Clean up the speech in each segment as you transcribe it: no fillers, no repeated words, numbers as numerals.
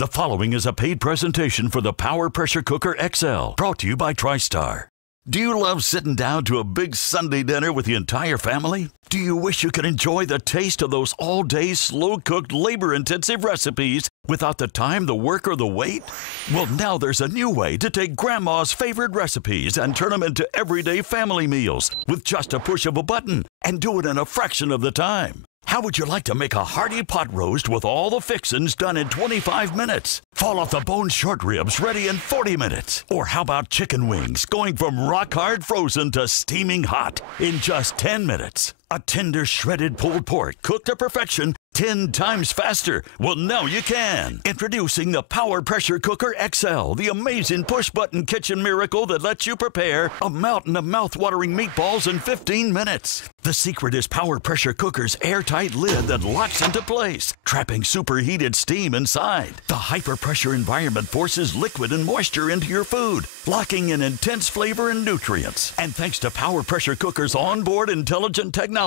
The following is a paid presentation for the Power Pressure Cooker XL, brought to you by TriStar. Do you love sitting down to a big Sunday dinner with the entire family? Do you wish you could enjoy the taste of those all-day, slow-cooked, labor-intensive recipes without the time, the work, or the wait? Well, now there's a new way to take Grandma's favorite recipes and turn them into everyday family meals with just a push of a button and do it in a fraction of the time. How would you like to make a hearty pot roast with all the fixins done in 25 minutes? Fall off the bone short ribs ready in 40 minutes? Or how about chicken wings going from rock-hard frozen to steaming hot in just 10 minutes? A tender shredded pulled pork cooked to perfection 10 times faster. Well, now you can. Introducing the Power Pressure Cooker XL, the amazing push-button kitchen miracle that lets you prepare a mountain of mouth-watering meatballs in 15 minutes. The secret is Power Pressure Cooker's airtight lid that locks into place, trapping superheated steam inside. The hyper-pressure environment forces liquid and moisture into your food, locking in intense flavor and nutrients. And thanks to Power Pressure Cooker's onboard intelligent technology,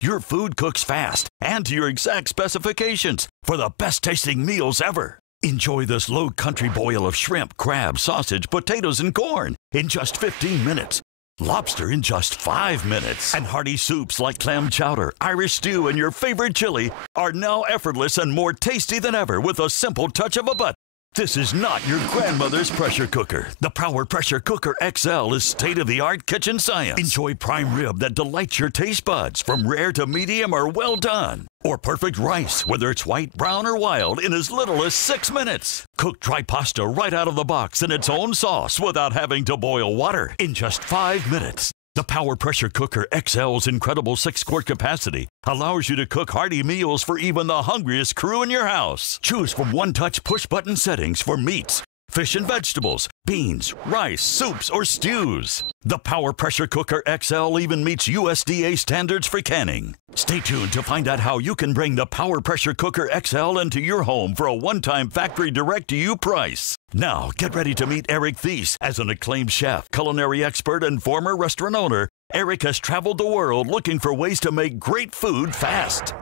your food cooks fast and to your exact specifications for the best-tasting meals ever. Enjoy this Lowcountry Boil of shrimp, crab, sausage, potatoes, and corn in just 15 minutes. Lobster in just 5 minutes. And hearty soups like clam chowder, Irish stew, and your favorite chili are now effortless and more tasty than ever with a simple touch of a button. This is not your grandmother's pressure cooker. The Power Pressure Cooker XL is state-of-the-art kitchen science. Enjoy prime rib that delights your taste buds, from rare to medium or well done. Or perfect rice, whether it's white, brown, or wild, in as little as 6 minutes. Cook dry pasta right out of the box in its own sauce without having to boil water in just 5 minutes. The Power Pressure Cooker XL's incredible 6-quart capacity allows you to cook hearty meals for even the hungriest crew in your house. Choose from one-touch push-button settings for meats, fish and vegetables, beans, rice, soups, or stews. The Power Pressure Cooker XL even meets USDA standards for canning. Stay tuned to find out how you can bring the Power Pressure Cooker XL into your home for a one-time factory direct-to-you price. Now, get ready to meet Eric Thies. As an acclaimed chef, culinary expert, and former restaurant owner, Eric has traveled the world looking for ways to make great food fast.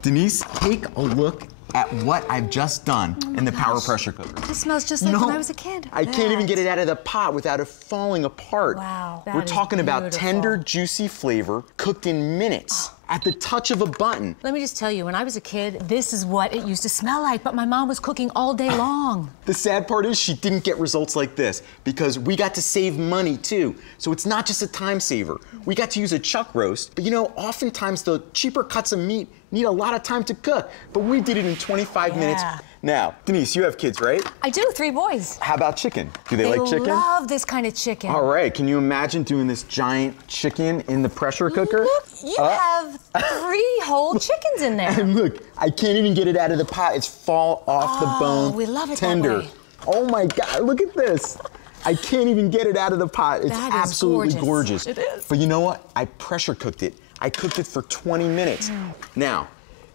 Denise, take a look at what I've just done in the Power Pressure Cooker. It smells just like when I was a kid. I can't even get it out of the pot without it falling apart. Wow, We're talking about tender, juicy flavor cooked in minutes at the touch of a button. Let me just tell you, when I was a kid, this is what it used to smell like, but my mom was cooking all day long. The sad part is she didn't get results like this because we got to save money too. So it's not just a time saver. We got to use a chuck roast, but you know, oftentimes the cheaper cuts of meat need a lot of time to cook, but we did it in 25 minutes. Now, Denise, you have kids, right? I do, 3 boys. How about chicken? Do they like chicken? They love this kind of chicken. All right, can you imagine doing this giant chicken in the pressure cooker? Look, you have 3 whole chickens in there. And look, I can't even get it out of the pot. It's fall off the bone. We love it tender. that way. Oh my God, look at this. I can't even get it out of the pot. It's absolutely gorgeous. It is. But you know what? I pressure cooked it. I cooked it for 20 minutes. Now,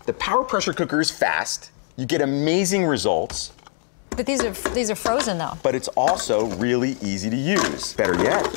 the Power Pressure Cooker is fast. You get amazing results. But these are frozen though. But it's also really easy to use. Better yet,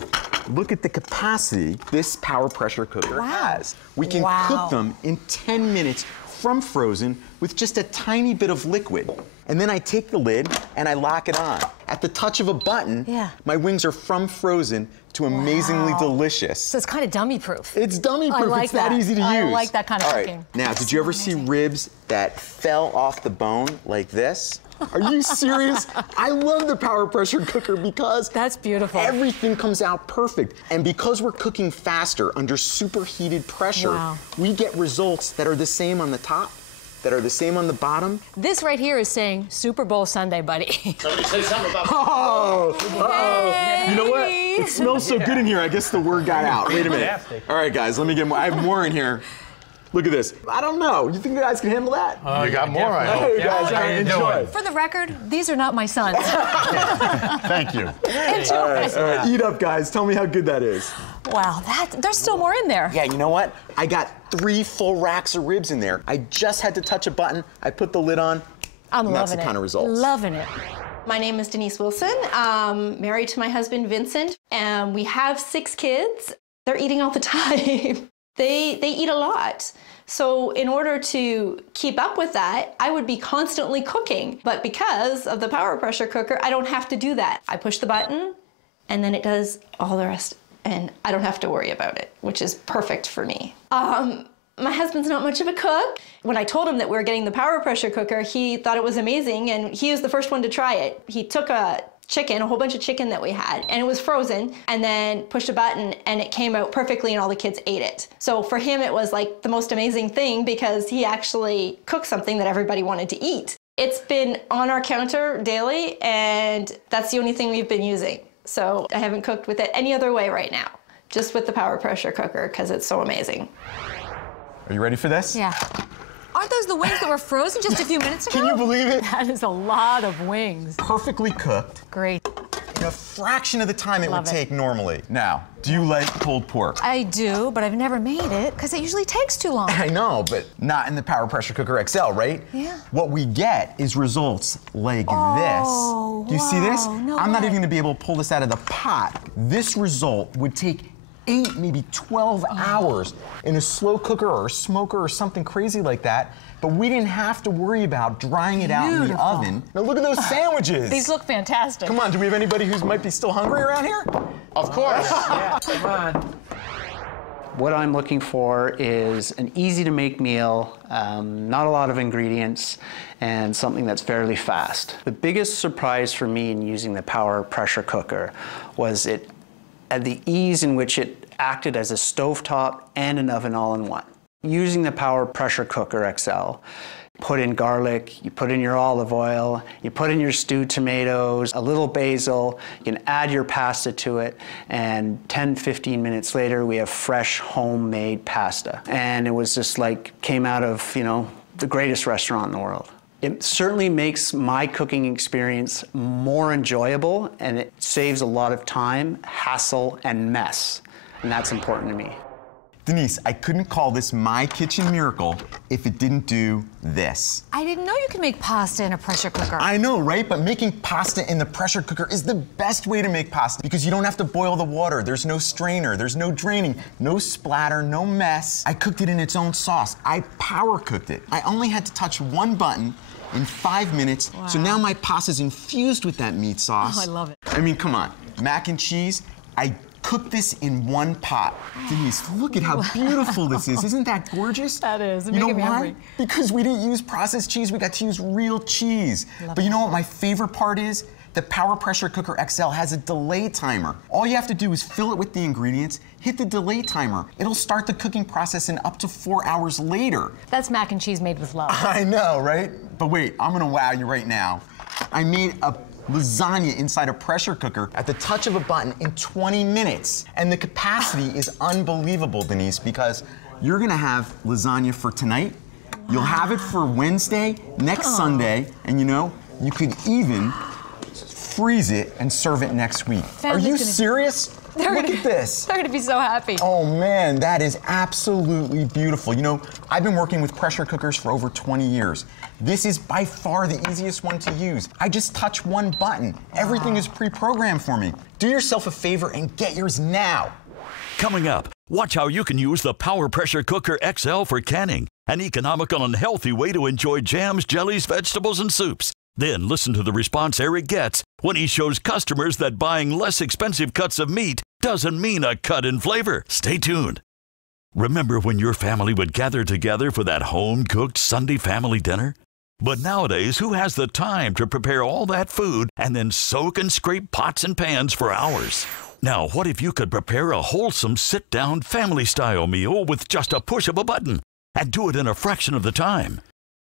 look at the capacity this Power Pressure Cooker has. We can cook them in 10 minutes from frozen with just a tiny bit of liquid. And then I take the lid and I lock it on. At the touch of a button, my wings are from frozen to amazingly delicious. So it's kind of dummy-proof. It's dummy-proof. Like it's that easy to use. I like that kind of cooking. Right. Now, did you ever see ribs that fell off the bone like this? Are you serious? I love the Power Pressure Cooker because that's beautiful. Everything comes out perfect. And because we're cooking faster under superheated pressure, we get results that are the same on the top, that are the same on the bottom. This right here is saying Super Bowl Sunday, buddy. Somebody say something about You know what? It smells so good in here, I guess the word got out. Wait a minute. All right, guys, let me get more. I have more in here. Look at this. I don't know. You think you guys can handle that? You got more, I hope. Hey, guys, enjoy. For the record, these are not my sons. Thank you. Enjoy. All right, eat up, guys. Tell me how good that is. Wow, there's still more in there. Yeah, you know what? I got 3 full racks of ribs in there. I just had to touch a button. I put the lid on. I'm loving it. That's the kind of results. Loving it. My name is Denise Wilson. Married to my husband, Vincent, and we have 6 kids. They're eating all the time. They eat a lot. So in order to keep up with that, I would be constantly cooking. But because of the Power Pressure Cooker, I don't have to do that. I push the button and then it does all the rest and I don't have to worry about it, which is perfect for me. My husband's not much of a cook. When I told him that we were getting the Power Pressure Cooker, he thought it was amazing and he was the first one to try it. He took a whole bunch of chicken that we had, and it was frozen, and then pushed a button and it came out perfectly and all the kids ate it. So for him, it was like the most amazing thing because he actually cooked something that everybody wanted to eat. It's been on our counter daily and that's the only thing we've been using. So I haven't cooked with it any other way right now, just with the Power Pressure Cooker because it's so amazing. Are you ready for this? Yeah. Aren't those the wings that were frozen just a few minutes ago? Can you believe it? That is a lot of wings. Perfectly cooked. Great. In a fraction of the time it Love would take normally. Now, do you like pulled pork? I do, but I've never made it because it usually takes too long. I know, but not in the Power Pressure Cooker XL, right? Yeah. What we get is results like Oh, this. Do you see this? wow, no I'm not way. even gonna be able to pull this out of the pot. This result would take 8, maybe 12 hours in a slow cooker or a smoker or something crazy like that. But we didn't have to worry about drying it out in the Beautiful. oven. Now look at those sandwiches. These look fantastic. Come on, do we have anybody who might be still hungry around here? Of course. Yeah, come on. What I'm looking for is an easy-to-make meal, not a lot of ingredients, and something that's fairly fast. The biggest surprise for me in using the Power Pressure Cooker was the ease in which it acted as a stovetop and an oven all in one. Using the Power Pressure Cooker XL, put in garlic, you put in your olive oil, you put in your stewed tomatoes, a little basil, you can add your pasta to it, and 10-15 minutes later we have fresh homemade pasta. And it was just like, came out of, you know, the greatest restaurant in the world. It certainly makes my cooking experience more enjoyable, and it saves a lot of time, hassle, and mess. And that's important to me. Denise, I couldn't call this my kitchen miracle if it didn't do this. I didn't know you could make pasta in a pressure cooker. I know, right? But making pasta in the pressure cooker is the best way to make pasta because you don't have to boil the water. There's no strainer, there's no draining, no splatter, no mess. I cooked it in its own sauce. I power cooked it. I only had to touch one button in 5 minutes. Wow. So now my pasta's infused with that meat sauce. Oh, I love it. I mean, come on. Mac and cheese, I cooked this in one pot. Denise, look at how beautiful this is. Isn't that gorgeous? That is. It's You know making me why? hungry. Because we didn't use processed cheese, we got to use real cheese. But you know what my favorite part is? The Power Pressure Cooker XL has a delay timer. All you have to do is fill it with the ingredients, hit the delay timer. It'll start the cooking process in up to 4 hours later. That's mac and cheese made with love. I know, right? But wait, I'm gonna wow you right now. I made a lasagna inside a pressure cooker at the touch of a button in 20 minutes. And the capacity is unbelievable, Denise, because you're gonna have lasagna for tonight, you'll have it for Wednesday, next Sunday, and you know, you could even freeze it and serve it next week. Are you serious? Look at this. They're gonna be so happy. Oh man, that is absolutely beautiful. You know, I've been working with pressure cookers for over 20 years. This is by far the easiest one to use. I just touch one button. Everything is pre-programmed for me. Do yourself a favor and get yours now. Coming up, watch how you can use the Power Pressure Cooker XL for canning, an economical and healthy way to enjoy jams, jellies, vegetables, and soups. Then listen to the response Eric gets when he shows customers that buying less expensive cuts of meat doesn't mean a cut in flavor. Stay tuned. Remember when your family would gather together for that home-cooked Sunday family dinner? But nowadays, who has the time to prepare all that food and then soak and scrape pots and pans for hours? Now, what if you could prepare a wholesome sit-down family-style meal with just a push of a button and do it in a fraction of the time?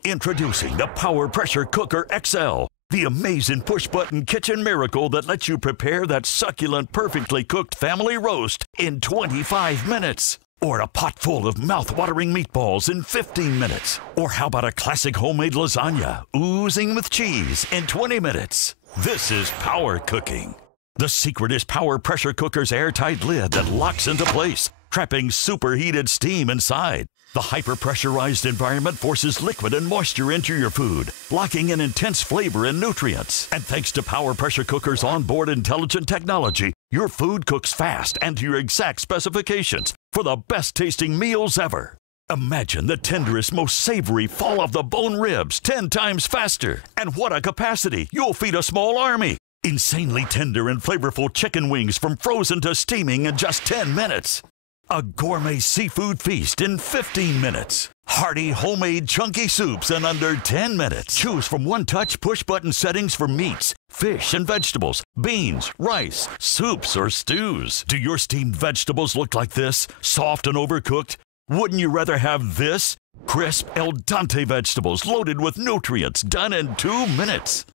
Introducing the Power Pressure Cooker XL, the amazing push-button kitchen miracle that lets you prepare that succulent, perfectly cooked family roast in 25 minutes. Or a pot full of mouth-watering meatballs in 15 minutes. Or how about a classic homemade lasagna oozing with cheese in 20 minutes? This is power cooking. The secret is Power Pressure Cooker's airtight lid that locks into place, trapping superheated steam inside. The hyper-pressurized environment forces liquid and moisture into your food, locking in intense flavor and nutrients. And thanks to Power Pressure Cooker's onboard intelligent technology, your food cooks fast and to your exact specifications, for the best tasting meals ever. Imagine the tenderest, most savory fall off the bone ribs 10 times faster. And what a capacity! You'll feed a small army. Insanely tender and flavorful chicken wings from frozen to steaming in just 10 minutes. A gourmet seafood feast in 15 minutes. Hearty homemade chunky soups in under 10 minutes. Choose from one-touch push-button settings for meats, fish and vegetables, beans, rice, soups or stews. Do your steamed vegetables look like this? Soft and overcooked? Wouldn't you rather have this? Crisp al dente vegetables loaded with nutrients done in 2 minutes.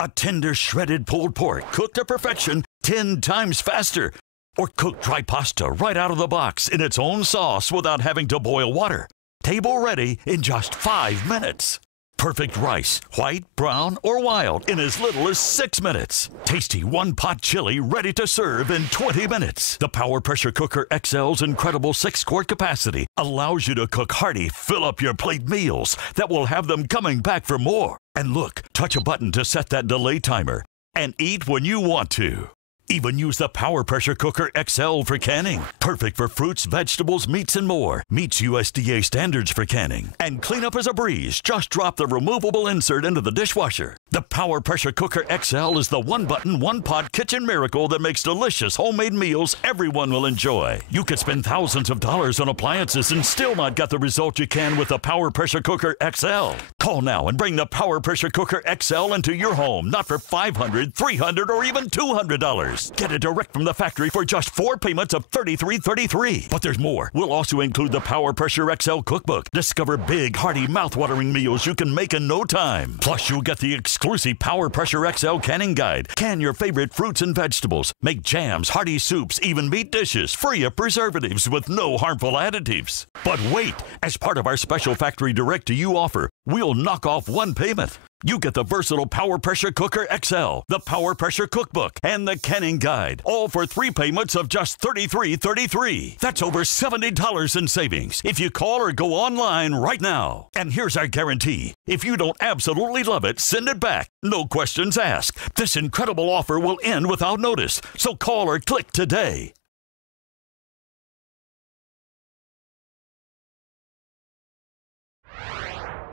A tender shredded pulled pork cooked to perfection 10 times faster. Or cook dry pasta right out of the box in its own sauce without having to boil water. Table ready in just 5 minutes. Perfect rice, white, brown, or wild in as little as 6 minutes. Tasty one-pot chili ready to serve in 20 minutes. The Power Pressure Cooker XL's incredible 6-quart capacity allows you to cook hearty, fill-up-your-plate meals that will have them coming back for more. And look, touch a button to set that delay timer and eat when you want to. Even use the Power Pressure Cooker XL for canning. Perfect for fruits, vegetables, meats, and more. Meets USDA standards for canning. And cleanup is a breeze. Just drop the removable insert into the dishwasher. The Power Pressure Cooker XL is the one-button, one-pot kitchen miracle that makes delicious homemade meals everyone will enjoy. You could spend thousands of dollars on appliances and still not get the result you can with the Power Pressure Cooker XL. Call now and bring the Power Pressure Cooker XL into your home, not for $500, $300, or even $200. Get it direct from the factory for just 4 payments of $33.33. But there's more. We'll also include the Power Pressure XL cookbook. Discover big, hearty, mouth-watering meals you can make in no time. Plus, you'll get the exclusive Power Pressure XL canning guide. Can your favorite fruits and vegetables. Make jams, hearty soups, even meat dishes, free of preservatives with no harmful additives. But wait! As part of our special factory direct-to-you offer, we'll knock off 1 payment. You get the versatile Power Pressure Cooker XL, the Power Pressure Cookbook, and the Canning Guide, all for 3 payments of just $33.33. That's over $70 in savings if you call or go online right now. And here's our guarantee. If you don't absolutely love it, send it back. No questions asked. This incredible offer will end without notice, so call or click today.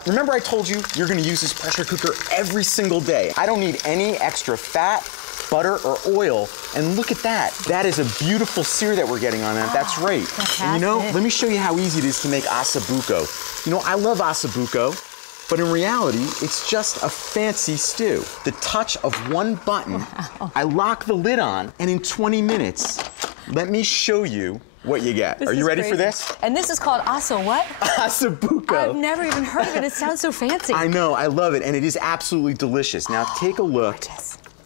Remember I told you you're gonna use this pressure cooker every single day. I don't need any extra fat, butter, or oil. And look at that. That is a beautiful sear that we're getting on that. That's right. And you know, let me show you how easy it is to make asabuco. You know, I love asabuco, but in reality, it's just a fancy stew. The touch of 1 button, I lock the lid on, and in 20 minutes, let me show you what you get. Are you ready for this? And this is called what? Asabuco. I've never even heard of it. It sounds so fancy. I know, I love it, and it is absolutely delicious. Now take a look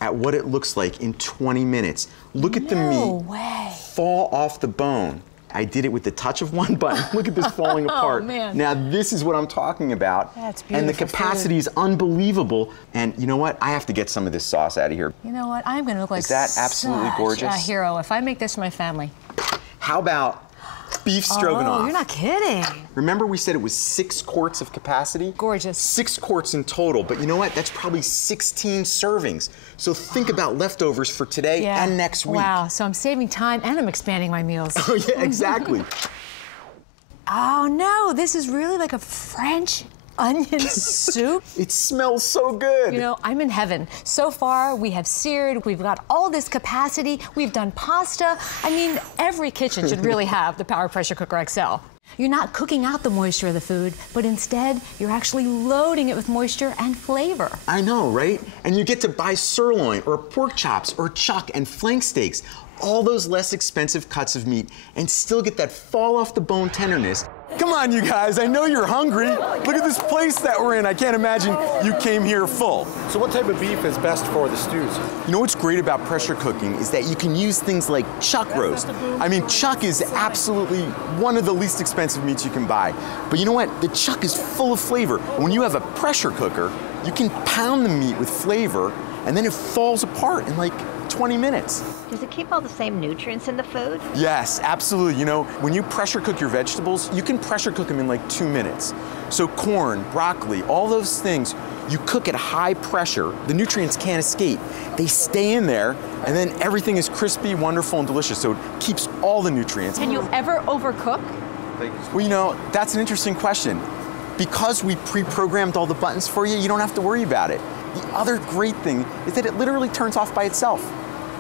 at what it looks like in 20 minutes. Look at the meat fall off the bone. I did it with the touch of 1 button. Look at this falling apart. Man. Now this is what I'm talking about. That's beautiful. And the capacity is unbelievable. And you know what? I have to get some of this sauce out of here. You know what? I'm going to look like Is that absolutely gorgeous? a hero if I make this for my family. How about beef stroganoff? Oh, you're not kidding. Remember we said it was 6 quarts of capacity? Gorgeous. 6 quarts in total, but you know what? That's probably 16 servings. So think about leftovers for today and next week. Wow, so I'm saving time and I'm expanding my meals. Oh yeah, exactly. Oh no, this is really like a French onion soup. It smells so good. You know, I'm in heaven. So far, we have seared, we've got all this capacity, we've done pasta. I mean, every kitchen should really have the Power Pressure Cooker XL. You're not cooking out the moisture of the food, but instead, you're actually loading it with moisture and flavor. I know, right? And you get to buy sirloin or pork chops or chuck and flank steaks, all those less expensive cuts of meat, and still get that fall off the bone tenderness. Come on, you guys, I know you're hungry. Look at this place that we're in. I can't imagine you came here full. So what type of beef is best for the stews? You know what's great about pressure cooking is that you can use things like chuck roast. I mean, chuck is absolutely one of the least expensive meats you can buy. But you know what? The chuck is full of flavor. When you have a pressure cooker, you can pound the meat with flavor, and then it falls apart in like 20 minutes. Does it keep all the same nutrients in the food? Yes, absolutely. You know, when you pressure cook your vegetables, you can pressure cook them in like 2 minutes. So corn, broccoli, all those things, you cook at high pressure, the nutrients can't escape. They stay in there, and then everything is crispy, wonderful, and delicious. So it keeps all the nutrients. Can you ever overcook? Well, you know, that's an interesting question. Because we pre-programmed all the buttons for you, you don't have to worry about it. The other great thing is that it literally turns off by itself.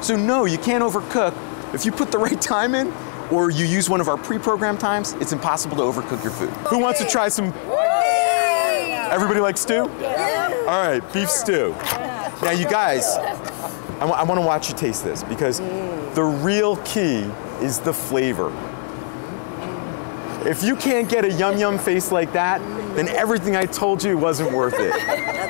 So no, you can't overcook. If you put the right time in, or you use one of our pre-programmed times, it's impossible to overcook your food. Who wants to try some? Everybody like stew? All right, beef stew. Now you guys, I want to watch you taste this because the real key is the flavor. If you can't get a yum yum face like that, then everything I told you wasn't worth it,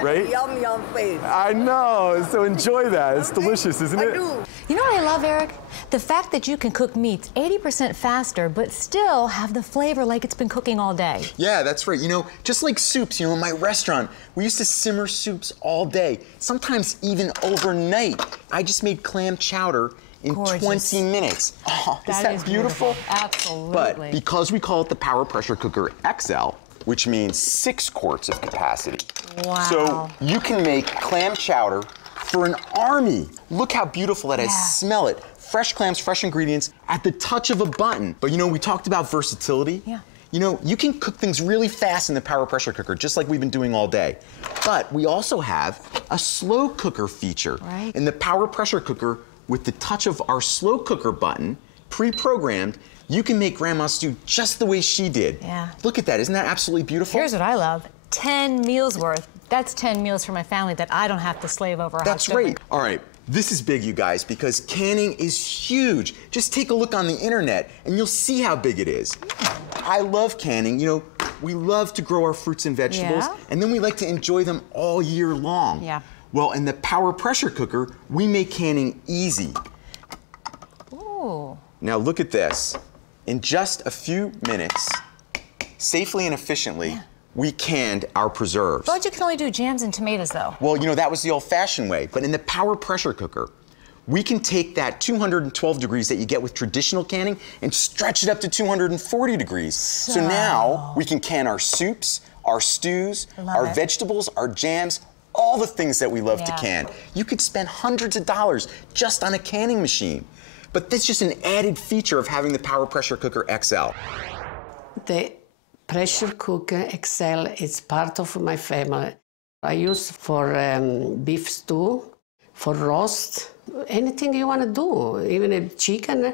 right? Yum yum face. I know, so enjoy that. It's delicious, isn't it? You know what I love, Eric? The fact that you can cook meats 80% faster, but still have the flavor like it's been cooking all day. Yeah, that's right. You know, just like soups, you know, in my restaurant, we used to simmer soups all day, sometimes even overnight. I just made clam chowder in Gorgeous. 20 minutes. Oh, is that beautiful? Absolutely. But because we call it the Power Pressure Cooker XL, which means 6 quarts of capacity. Wow. So you can make clam chowder for an army. Look how beautiful that is. Smell it. Fresh clams, fresh ingredients at the touch of a button. But you know, we talked about versatility. Yeah. You know, you can cook things really fast in the Power Pressure Cooker, just like we've been doing all day. But we also have a slow cooker feature. Right. In the Power Pressure Cooker, with the touch of our slow cooker button, pre-programmed, you can make Grandma's stew just the way she did. Yeah. Look at that, isn't that absolutely beautiful? Here's what I love. 10 meals worth. That's 10 meals for my family that I don't have to slave over. That's right. All right, this is big, you guys, because canning is huge. Just take a look on the internet and you'll see how big it is. I love canning. You know, we love to grow our fruits and vegetables, and then we like to enjoy them all year long. Yeah. Well, in the Power Pressure Cooker, we make canning easy. Ooh. Now look at this. In just a few minutes, safely and efficiently, we canned our preserves. But you can only do jams and tomatoes, though. Well, you know, that was the old-fashioned way. But in the Power Pressure Cooker, we can take that 212 degrees that you get with traditional canning and stretch it up to 240 degrees. So now we can can our soups, our stews, our vegetables, our jams, all the things that we love to can. You could spend hundreds of dollars just on a canning machine. But that's just an added feature of having the Power Pressure Cooker XL. The pressure cooker XL is part of my family. I use for beef stew, for roast, anything you want to do, even a chicken.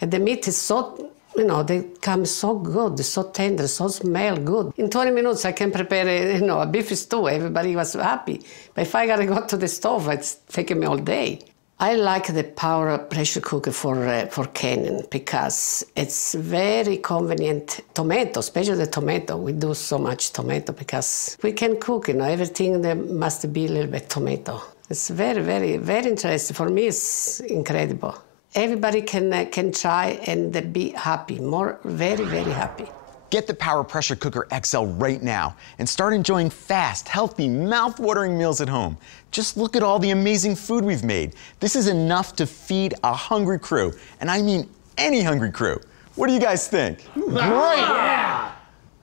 And the meat is so, you know, they come so good, so tender, so smell good. In 20 minutes, I can prepare, a beef stew. Everybody was happy. But if I gotta go to the stove, it's taking me all day. I like the Power Pressure Cooker for canning because it's very convenient. Tomato, especially the tomato. We do so much tomato because we can cook, everything there must be a little bit tomato. It's very, very, very interesting. For me, it's incredible. Everybody can try and be happy, very, very happy. Get the Power Pressure Cooker XL right now and start enjoying fast, healthy, mouth-watering meals at home. Just look at all the amazing food we've made. This is enough to feed a hungry crew, and I mean any hungry crew. What do you guys think? Great! Yeah.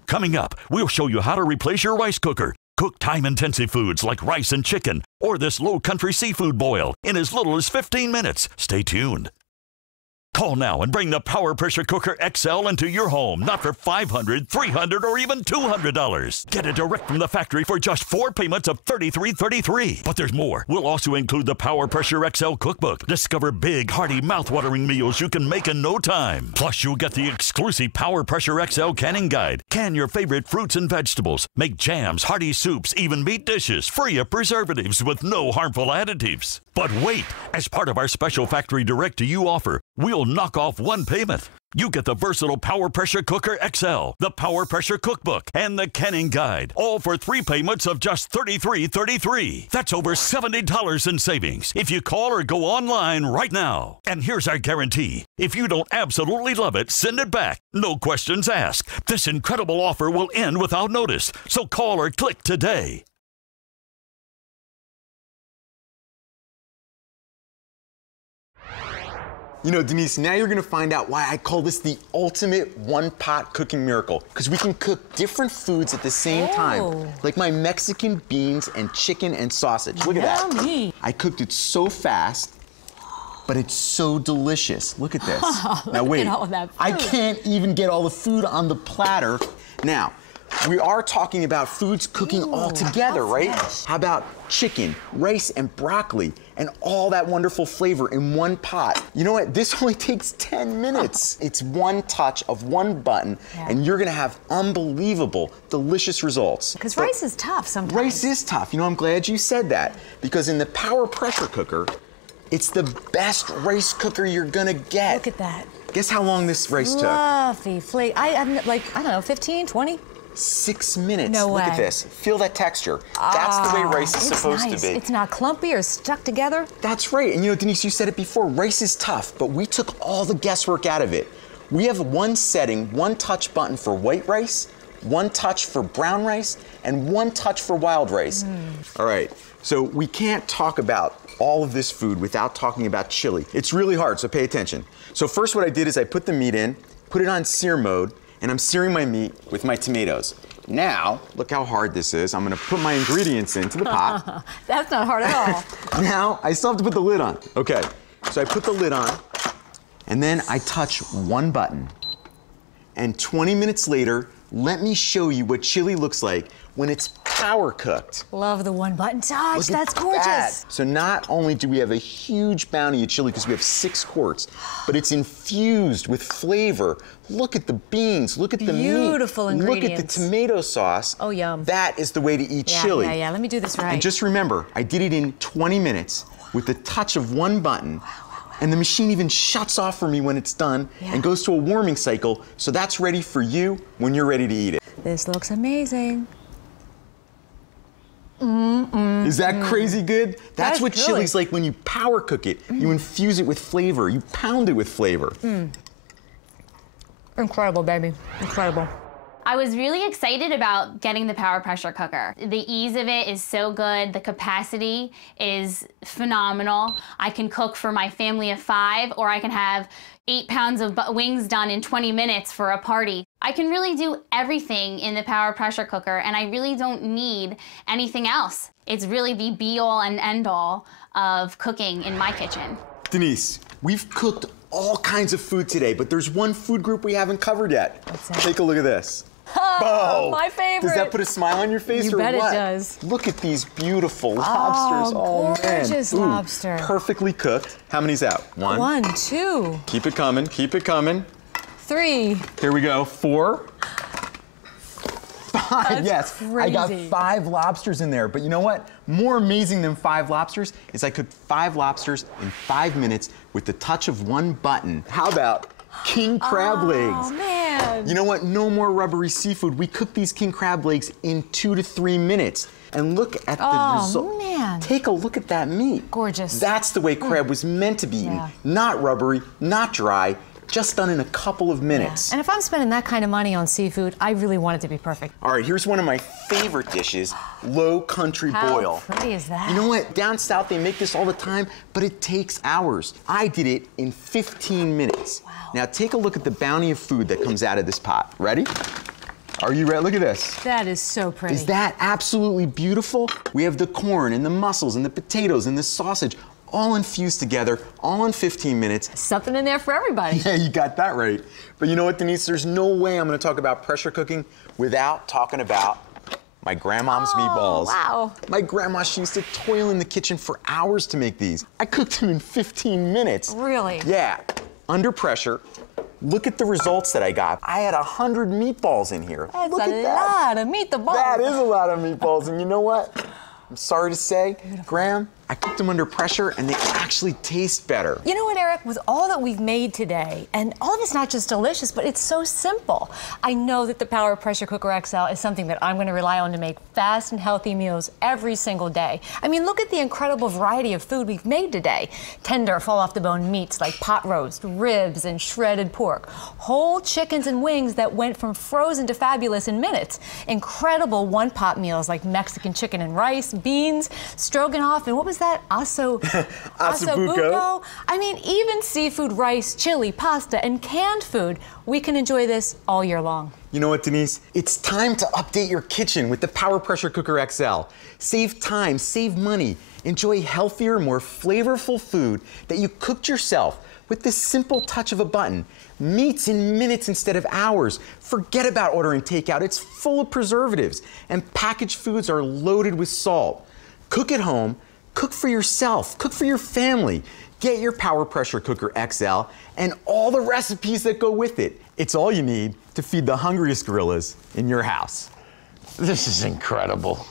Coming up, we'll show you how to replace your rice cooker. Cook time-intensive foods like rice and chicken, or this Lowcountry seafood boil in as little as 15 minutes. Stay tuned. Call now and bring the Power Pressure Cooker XL into your home, not for $500, $300, or even $200. Get it direct from the factory for just 4 payments of $33.33. But there's more. We'll also include the Power Pressure XL cookbook. Discover big, hearty, mouth-watering meals you can make in no time. Plus, you'll get the exclusive Power Pressure XL canning guide. Can your favorite fruits and vegetables. Make jams, hearty soups, even meat dishes, free of preservatives with no harmful additives. But wait, as part of our special factory direct-to-you offer, we'll knock off 1 payment. You get the versatile Power Pressure Cooker XL, the Power Pressure Cookbook, and the Canning Guide, all for 3 payments of just $33.33. That's over $70 in savings if you call or go online right now. And here's our guarantee. If you don't absolutely love it, send it back. No questions asked. This incredible offer will end without notice, so call or click today. You know, Denise, now you're gonna find out why I call this the ultimate one-pot cooking miracle. Because we can cook different foods at the same time. Like my Mexican beans and chicken and sausage. Look at that. I cooked it so fast, but it's so delicious. Look at this. Now wait, I can't even get all the food on the platter. Now, we are talking about foods cooking all together, right? How about chicken, rice, and broccoli, and all that wonderful flavor in one pot? You know what? This only takes 10 minutes. It's one touch of one button, and you're gonna have unbelievable, delicious results. Because rice is tough sometimes. Rice is tough. You know, I'm glad you said that, because in the Power pressure cooker, it's the best rice cooker you're gonna get. Look at that. Guess how long this rice took? Fluffy, flake. I'm like, I don't know, 15, 20? 6 minutes. No way. Look at this. Feel that texture. That's the way rice is supposed to be. It's not clumpy or stuck together. That's right. And you know, Denise, you said it before, rice is tough, but we took all the guesswork out of it. We have one setting, one touch button for white rice, one touch for brown rice, and one touch for wild rice. All right, so we can't talk about all of this food without talking about chili. It's really hard, so pay attention. So first what I did is I put the meat in, put it on sear mode, and I'm searing my meat with my tomatoes. Now, look how hard this is. I'm gonna put my ingredients into the pot. That's not hard at all. Now, I still have to put the lid on. Okay, so I put the lid on, and then I touch one button. And 20 minutes later, let me show you what chili looks like when it's power cooked. Love the one button touch, that's gorgeous. That. So not only do we have a huge bounty of chili because we have 6 quarts, but it's infused with flavor. Look at the beans, look at the meat. Beautiful ingredients. Look at the tomato sauce. Oh, yum. That is the way to eat chili. Yeah, let me do this right. And just remember, I did it in 20 minutes with the touch of one button. And the machine even shuts off for me when it's done and goes to a warming cycle, so that's ready for you when you're ready to eat it. This looks amazing. Is that crazy good? That's what chili's like when you power cook it. You infuse it with flavor. You pound it with flavor. Incredible, baby. Incredible. I was really excited about getting the Power pressure cooker. The ease of it is so good. The capacity is phenomenal. I can cook for my family of 5, or I can have 8 pounds of wings done in 20 minutes for a party. I can really do everything in the Power pressure cooker, and I really don't need anything else. It's really the be-all and end-all of cooking in my kitchen. Denise, we've cooked all kinds of food today, but there's one food group we haven't covered yet. What's that? Take a look at this. Oh, my favorite. Does that put a smile on your face or what? You bet it does. Look at these beautiful lobsters. Oh, man. Gorgeous lobster. Perfectly cooked. How many's out? 1. 1, 2. Keep it coming. Keep it coming. 3. Here we go. 4. 5. That's yes, crazy. I got 5 lobsters in there. But you know what? More amazing than 5 lobsters is I cooked 5 lobsters in 5 minutes with the touch of one button. How about king crab legs? Oh, man. You know what? No more rubbery seafood. We cooked these king crab legs in 2 to 3 minutes. And look at the result. Oh, man. Take a look at that meat. Gorgeous. That's the way crab was meant to be eaten. Not rubbery, not dry, just done in a couple of minutes. And if I'm spending that kind of money on seafood, I really want it to be perfect. All right, here's one of my favorite dishes, Lowcountry Boil. How pretty is that? You know what? Down south, they make this all the time, but it takes hours. I did it in 15 minutes. Wow. Now take a look at the bounty of food that comes out of this pot. Ready? Are you ready? Look at this. That is so pretty. Is that absolutely beautiful? We have the corn and the mussels and the potatoes and the sausage all infused together, all in 15 minutes. Something in there for everybody. Yeah, you got that right. But you know what, Denise? There's no way I'm gonna talk about pressure cooking without talking about my grandma's meatballs. Wow. My grandma, she used to toil in the kitchen for hours to make these. I cooked them in 15 minutes. Really? Yeah, under pressure. Look at the results that I got. I had 100 meatballs in here. That's Look a at that. lot of meatballs. That is a lot of meatballs, and you know what? I'm sorry to say, Graham, I cooked them under pressure and they actually taste better. You know what, Eric? With all that we've made today, and all of it's not just delicious, but it's so simple. I know that the Power Pressure Cooker XL is something that I'm going to rely on to make fast and healthy meals every single day. I mean, look at the incredible variety of food we've made today. Tender, fall-off-the-bone meats like pot roast, ribs, and shredded pork. Whole chickens and wings that went from frozen to fabulous in minutes. Incredible one-pot meals like Mexican chicken and rice, beans, stroganoff, and what was is that? Ossobuco? I mean, even seafood, rice, chili, pasta, and canned food, we can enjoy this all year long. You know what, Denise? It's time to update your kitchen with the Power Pressure Cooker XL. Save time, save money, enjoy healthier, more flavorful food that you cooked yourself with this simple touch of a button. Meats in minutes instead of hours. Forget about ordering takeout. It's full of preservatives, and packaged foods are loaded with salt. Cook at home, cook for yourself, cook for your family. Get your Power Pressure Cooker XL and all the recipes that go with it. It's all you need to feed the hungriest gorillas in your house. This is incredible.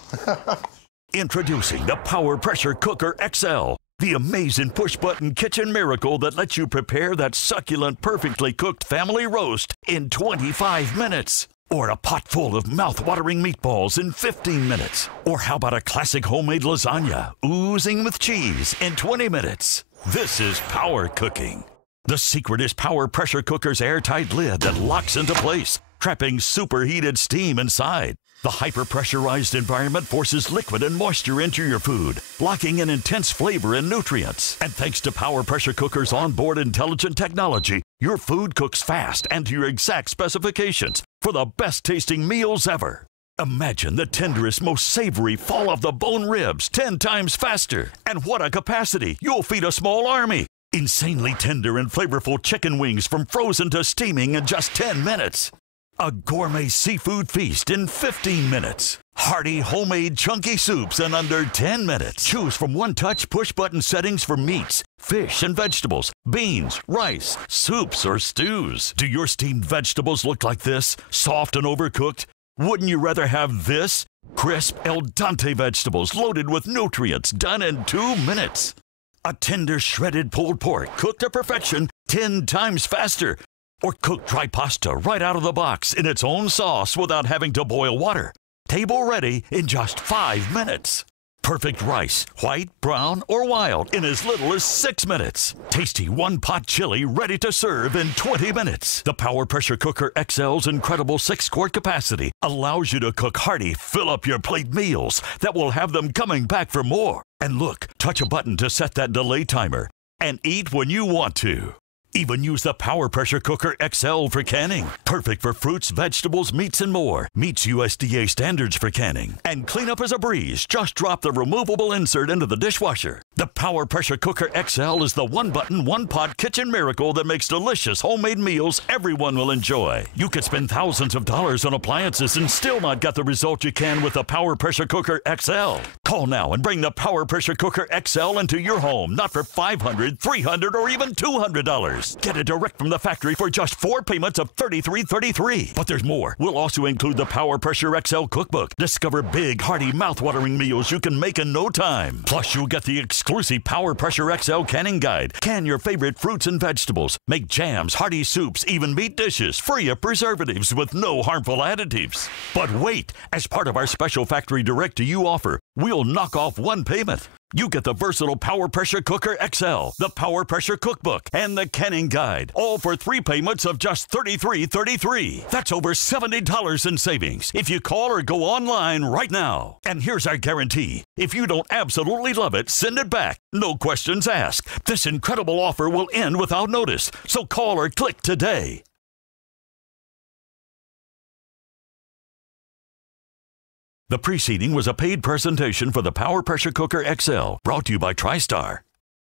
Introducing the Power Pressure Cooker XL, the amazing push-button kitchen miracle that lets you prepare that succulent, perfectly cooked family roast in 25 minutes. Or a pot full of mouth-watering meatballs in 15 minutes. Or how about a classic homemade lasagna oozing with cheese in 20 minutes? This is power cooking. The secret is Power Pressure Cooker's airtight lid that locks into place, trapping superheated steam inside. The hyper-pressurized environment forces liquid and moisture into your food, locking in intense flavor and nutrients. And thanks to Power Pressure Cooker's onboard intelligent technology, your food cooks fast and to your exact specifications for the best-tasting meals ever. Imagine the tenderest, most savory fall-off-the-bone ribs 10 times faster. And what a capacity! You'll feed a small army. Insanely tender and flavorful chicken wings from frozen to steaming in just 10 minutes. A gourmet seafood feast in 15 minutes. Hearty, homemade, chunky soups in under 10 minutes. Choose from one-touch push-button settings for meats, fish and vegetables, beans, rice, soups, or stews. Do your steamed vegetables look like this? Soft and overcooked? Wouldn't you rather have this? Crisp, al dente vegetables loaded with nutrients done in 2 minutes. A tender, shredded pulled pork cooked to perfection 10 times faster. Or cook dry pasta right out of the box in its own sauce without having to boil water. Table ready in just 5 minutes. Perfect rice, white, brown, or wild in as little as 6 minutes. Tasty one-pot chili ready to serve in 20 minutes. The Power Pressure Cooker XL's incredible 6-quart capacity allows you to cook hearty, fill-up-your-plate meals that will have them coming back for more. And look, touch a button to set that delay timer and eat when you want to. Even use the Power Pressure Cooker XL for canning. Perfect for fruits, vegetables, meats, and more. Meets USDA standards for canning. And cleanup is a breeze. Just drop the removable insert into the dishwasher. The Power Pressure Cooker XL is the one-button, one-pot kitchen miracle that makes delicious homemade meals everyone will enjoy. You could spend thousands of dollars on appliances and still not get the result you can with the Power Pressure Cooker XL. Call now and bring the Power Pressure Cooker XL into your home, not for $500, $300, or even $200. Get it direct from the factory for just 4 payments of $33.33. But there's more. We'll also include the Power Pressure XL cookbook. Discover big, hearty, mouth-watering meals you can make in no time. Plus, you'll get the exclusive Power Pressure XL canning guide. Can your favorite fruits and vegetables. Make jams, hearty soups, even meat dishes, free of preservatives with no harmful additives. But wait, as part of our special factory direct-to-you offer, we'll knock off 1 payment. You get the versatile Power Pressure Cooker XL, the Power Pressure Cookbook, and the Canning Guide, all for 3 payments of just $33.33. That's over $70 in savings if you call or go online right now. And here's our guarantee. If you don't absolutely love it, send it back. No questions asked. This incredible offer will end without notice, so call or click today. The preceding was a paid presentation for the Power Pressure Cooker XL, brought to you by TriStar.